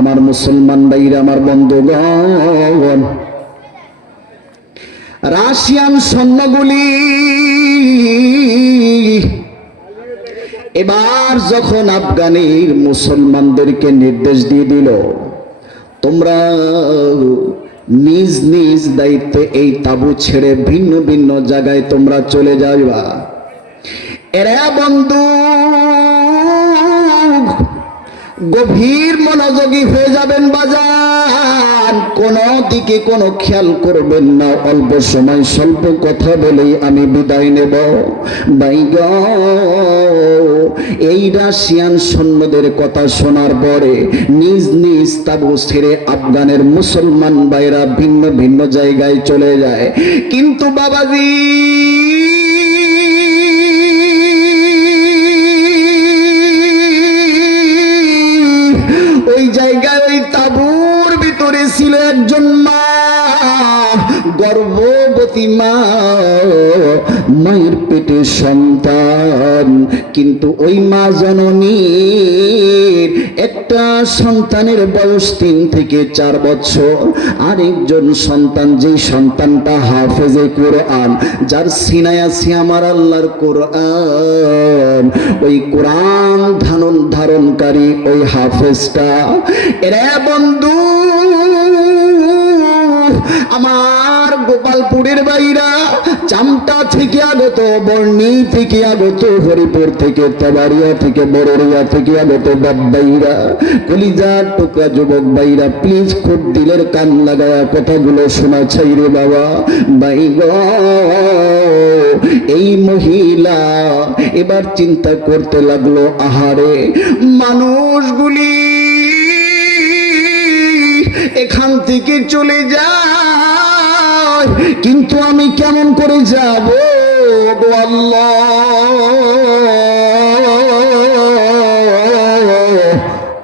আমার মুসলমান ভাইরা, আমার বন্ধুগণ, রাশিয়ান সৈন্যগুলি এবার যখন আফগানের মুসলমানদেরকে নির্দেশ দিয়ে দিল, তোমরা নিজ নিজ দায়িত্বে এই তাবু ছেড়ে ভিন্ন ভিন্ন জায়গায় তোমরা চলে যাবা। এরা বন্ধু গভীর মনোযোগী হয়ে যাবেন বাজান, কোন দিকে কোনো খেয়াল করবেন না। অল্প সময় স্বল্প কথা বলেই আমি বিদায় নেব। বাইগা এই রাশিয়ান সৈন্যদের কথা শোনার পরে নিজ নিজ তাবু ছেড়ে আফগানের মুসলমান ভাইরা ভিন্ন ভিন্ন জায়গায় চলে যায়। কিন্তু বাবাজি ওই জায়গায় ওই তাঁবুর ভিতরে ছিল একজন মা, গর্ভবতী মা, মায়ের পেটে সন্তান। কিন্তু ওই মা জননীর একটা সন্তানের বয়স 3 থেকে 4 বছর, আরেকজন সন্তান, যেই সন্তানটা হাফেজে কোরআন, যার সিনায় আছে আমার আল্লাহর কোরআন, ওই কোরআন ধারণকারী ওই হাফেজটা। এরা বন্ধু আমার গোপালপুরের বাইরা, চামটা থেকে আগত, বর্ণি থেকে আগত, হরিপুর থেকে, তেবাড়িয়া থেকে, বড়রিয়া থেকে আগত বাব্বাইরা, কলিজার টুকরা যুবক বাইরা, প্লিজ খুব দিলের কান লাগায়া কথাগুলো শোনা চাই রে বাবা। বাইগ এই মহিলা এবার চিন্তা করতে লাগলো, আহারে মানুষগুলি এখান থেকে চলে যায়, কিন্তু আমি কেমন করে যাব গো আল্লাহ।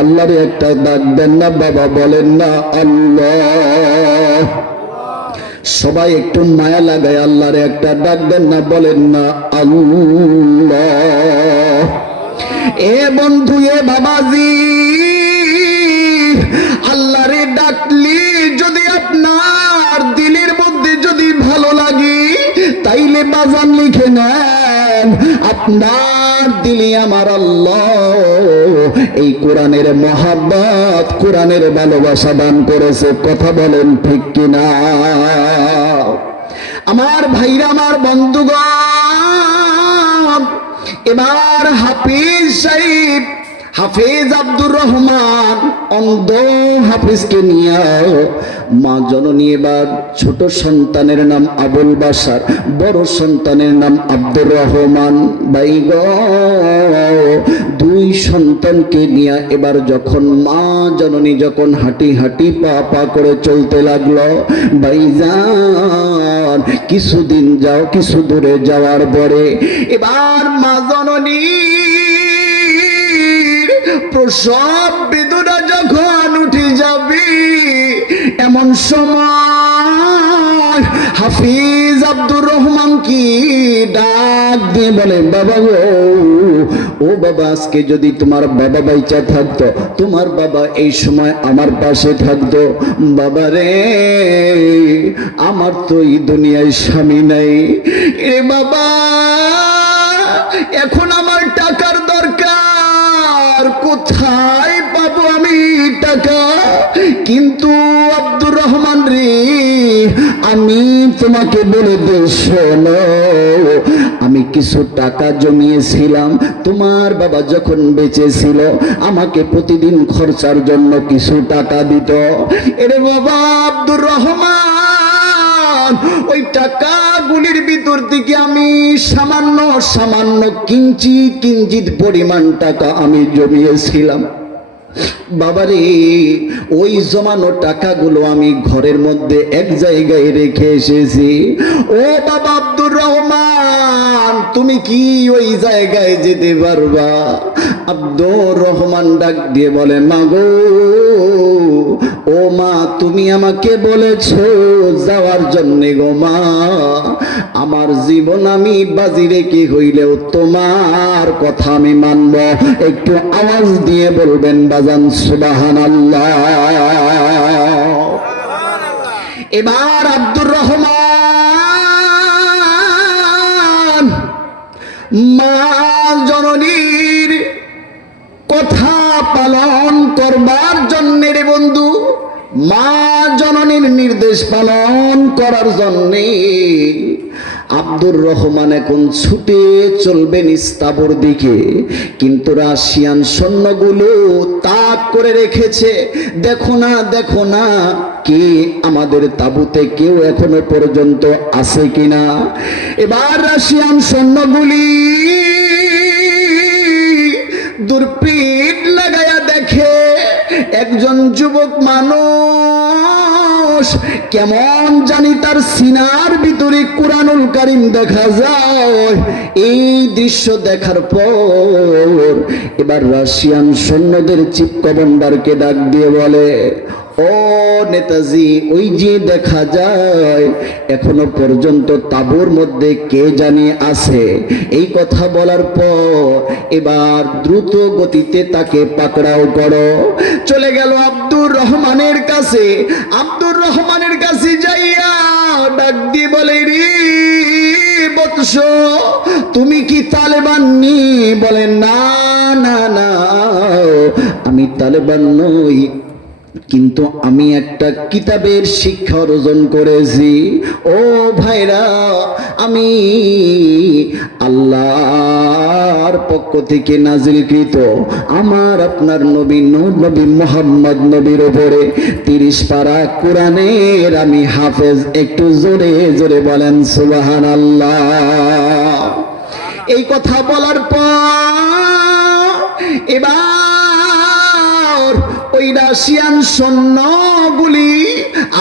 আল্লাহরে একটা ডাক দেন না বাবা, বলেন না আল্লাহ। সবাই একটু মায়া লাগায় আল্লাহরে একটা ডাক দেন না, বলেন না আল্লাহ। এ বন্ধু, এ বাবাজি, আল্লাহরে ডাকলি যদি আপনার দিলের মধ্যে যদি ভালো লাগে, তাইলে বাজান লিখে নেন, আপনার দিলে আমার আল্লাহ এই কোরআনের মহাব্বত, কোরআনের ভালোবাসা দান করেছে। কথা বলেন ঠিক কিনা আমার ভাইরা, আমার বন্ধুগণ। এবার হাফিজ সাহেব, হাফিজ আব্দুর রহমান, অন্ধ হাফিজকে নিয়ে মা জননী এবার ছোট সন্তানের নাম আবুল বাশার, বড় সন্তানের নাম আব্দুর রহমান। বাইগ দুই সন্তানকে নিয়ে এবার যখন মা জননী যখন হাঁটি হাঁটি পা পা করে চলতে লাগলো, ভাইজান কিছুদিন যাও, কিছু দূরে যাওয়ার পরে এবার মা জননী প্রসব বেদনা যখন উঠে যাবে, এমন সময় হাফিজ আব্দুর রহমান কি ডাক দিয়ে বলে, বাবা গো, ও বাবা, আজকে যদি তোমার বাবা বাইচা থাকতো, তোমার বাবা এই সময় আমার পাশে থাকতো। বাবা রে, আমার তো এই দুনিয়ায় স্বামী নাই রে বাবা, এখন আমার টাকার দরকার, কোথায় পাবো আমি টাকা? কিন্তু আব্দুর রহমান রে, আমি তোমাকে বলে দিই, শোনো, আমি কিছু টাকা জমিয়েছিলাম, তোমার বাবা যখন বেঁচে ছিল আমাকে প্রতিদিন খরচার জন্য কিছু টাকা দিত। এরে বাবা আব্দুর রহমান, ওই টাকাগুলির ভিতর থেকে আমি সামান্য কিঞ্চিত পরিমাণ টাকা আমি জমিয়েছিলাম। বাবারে, ওই জমানো টাকাগুলো আমি ঘরের মধ্যে এক জায়গায় রেখে এসেছি। ও বাবা আব্দুর রহমান, তুমি কি ওই জায়গায় যেতে পারবা? আব্দুর রহমান ডাক দিয়ে বলে, মা গো, ও মা তুমি আমাকে বলেছো যাওয়ার জন্যে গো মা, আমার জীবন আমি বাজি রেখে হইলেও তোমার কথা আমি মানব। একটু আওয়াজ দিয়ে বলবেন বাজান সুবহানাল্লাহ। এবার আব্দুর রহমান মা জননীর কথা পালন করবার জন্যে রে বন্ধু, মা জননীর নির্দেশ পালন করার জন্যে আব্দুর রহমান এখন ছুটে চলবেন ইস্তাবর দিকে, কিন্তু রাশিয়ান সৈন্যগুলো তাক করে রেখেছে। দেখো না দেখো না কে আমাদের তাঁবুতে কেউ এখনো পর্যন্ত আছে কিনা। এবার রাশিয়ান সৈন্যগুলি দুর্পিট লাগায়া দেখে একজন যুবক মানুষ, কেমন জানি তার সিনার ভিতরে কুরআনুল কারীম দেখা যায়। এই দৃশ্য দেখার পর এবার রাশিয়ান সৈন্যদের চিফ কমান্ডারকে ডাক দিয়ে বলে, ও নেতাজি, ওই যে দেখা যায় এখনো পর্যন্ত তাঁবুর মধ্যে কে জানি আছে। এই কথা বলার পর এবার দ্রুত গতিতে তাকে পাকড়াও করো। চলে গেল আব্দুর রহমানের কাছে। আব্দুর রহমানের কাছে যাইয়া ডাক দিয়ে বলে, রে বৎস, তুমি কি তালেবান নি? বলে, না না না, আমি তালেবান নই, কিন্তু আমি একটা কিতাবের শিক্ষা অর্জন করেছি। ও ভাইরা, আমি আল্লাহর পক্ষ থেকে নাজিলকৃত আমার আপনার নবী নবী মুহাম্মদ নবীর উপরে 30 পারা কোরআনের আমি হাফেজ। একটু জোরে জোরে বলেন সুবহানাল্লাহ। এই কথা বলার পর এবার ওই রাশিয়ান সৈন্যগুলি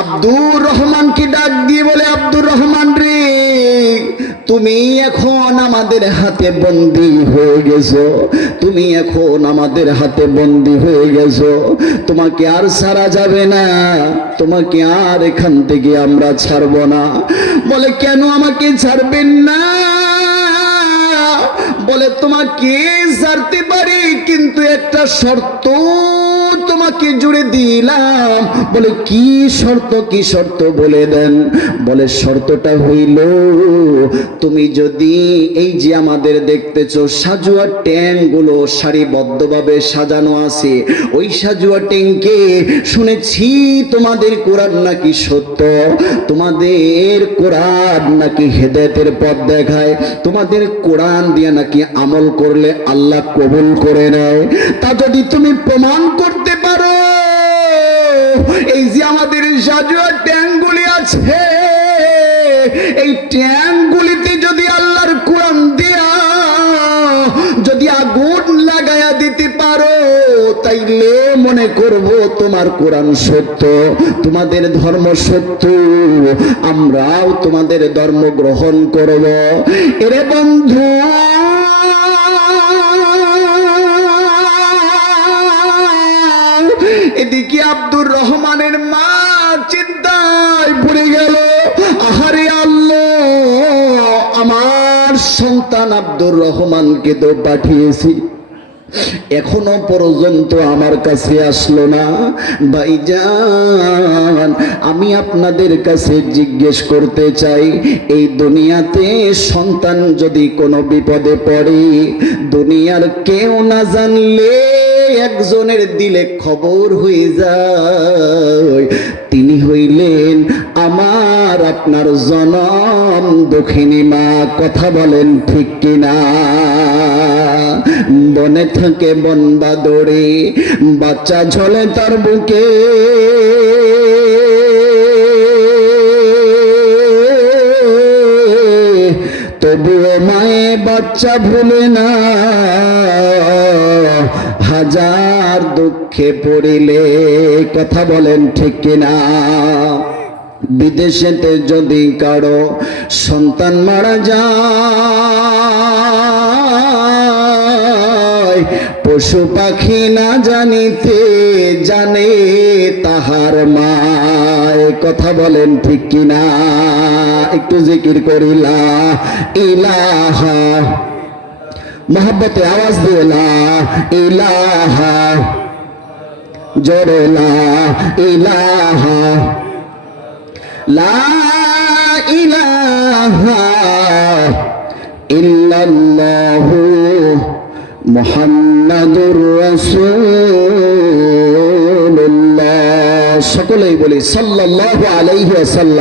আব্দুর রহমানকে ডাক দিয়ে বলে, আব্দুর রহমান রে, তুমি এখন আমাদের হাতে বন্দী হয়ে গেছো, তুমি এখন আমাদের হাতে বন্দী হয়ে গেছো, তোমাকে আর ছাড়া যাবে না, তোমাকে আর এখান থেকে আমরা ছাড়বো না। বলে, কেন আমাকে ছাড়বেন না? বলে, তোমাকে ছাড়তে পারি, কিন্তু একটা শর্ত তোমাকে জুড়ে দিলাম। বলে, কি শর্ত? কি শর্ত বলে দেন। বলে, শর্তটা হইল, তুমি যদি এই যে আমাদের দেখতেছো সাজুয়া ট্যাঙ্কগুলো সারিবদ্ধভাবে সাজানো আছে, ওই সাজুয়া ট্যাঙ্কে শুনেছি তোমাদের কোরআন নাকি সত্য, তোমাদের কোরআন নাকি হেদায়েতের পথ দেখায়, তোমাদের কোরআন দিয়ে নাকি আমল করলে আল্লাহ কবুল করে নেয়। তা যদি তুমি প্রমাণ করতে পারো, এই যে আমাদের সাজুয়া ট্যাঙ্কগুলি আছে, এই ট্যাঙ্কগুলিতে যদি আল্লাহর কোরআন দিয়া যদি আগুন লাগায়া দিতে পারো, তাইলে মনে করব তোমার কোরআন সত্য, তোমাদের ধর্ম সত্য, আমরাও তোমাদের ধর্ম গ্রহণ করব। এরে বন্ধু, এদিকে আব্দুর রহমানের মা চিন্তায় পড়ে গেল, আহারে আল্লাহ, আমার সন্তান আব্দুর রহমানকে তো পাঠিয়েছি, এখনো পর্যন্ত আমার কাছে আসলো না। ভাইজান, আমি আপনাদের কাছে জিজ্ঞেস করতে চাই, এই দুনিয়াতে সন্তান যদি কোনো বিপদে পড়ে, দুনিয়ার কেউ না জানলে একজনের দিলে খবর হয়ে যায়, তিনি হইলেন আমার আপনার জনম দক্ষিণী মা। কথা বলেন ঠিক কিনা? বনে থাকে বন বাদরে, বাচ্চা ঝলে তার বুকে, তবুও মায়ে বাচ্চা ভুলে না, হাজার দুঃখে পড়িলে। কথা বলেন ঠিক কিনা? বিদেশেতে যদি কারো সন্তান মারা যায়, পশু পাখি না জানিতে জানে তা তাহার মায়। কথা বলেন ঠিক কিনা? একটু জিকির করি লা ইলাহা, মোহাব্বতে আওয়াজ দিয়ে লা ইলাহা, জোরে লা ইলাহা, লা ইলাহা ইল্লাল্লাহু মুহাম্মাদুর রাসূলুল্লাহ। সকলেই বলি সাল্লাল্লাহু আলাইহি ওয়াসাল্লাম।